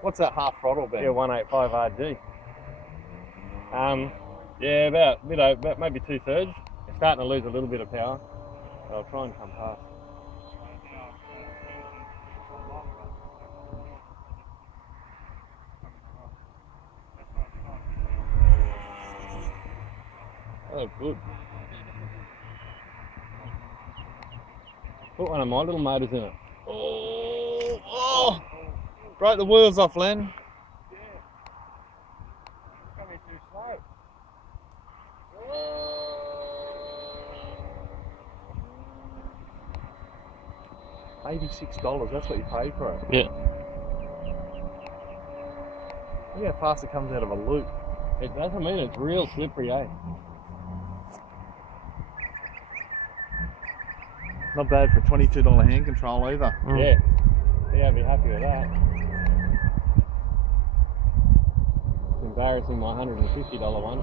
What's that half throttle been? Yeah, 185 RG. Yeah, about maybe 2/3. It's starting to lose a little bit of power, but I'll try and come past. Oh, good. Put one of my little motors in it. Oh! Broke the wheels off, Len. Yeah. Coming too slow. $86, that's what you paid for it. Yeah. Look how fast it comes out of a loop. It doesn't mean it's real slippery, eh? Not bad for $22 hand control either. Yeah. Yeah, I'd be happy with that. It's embarrassing my $150 one.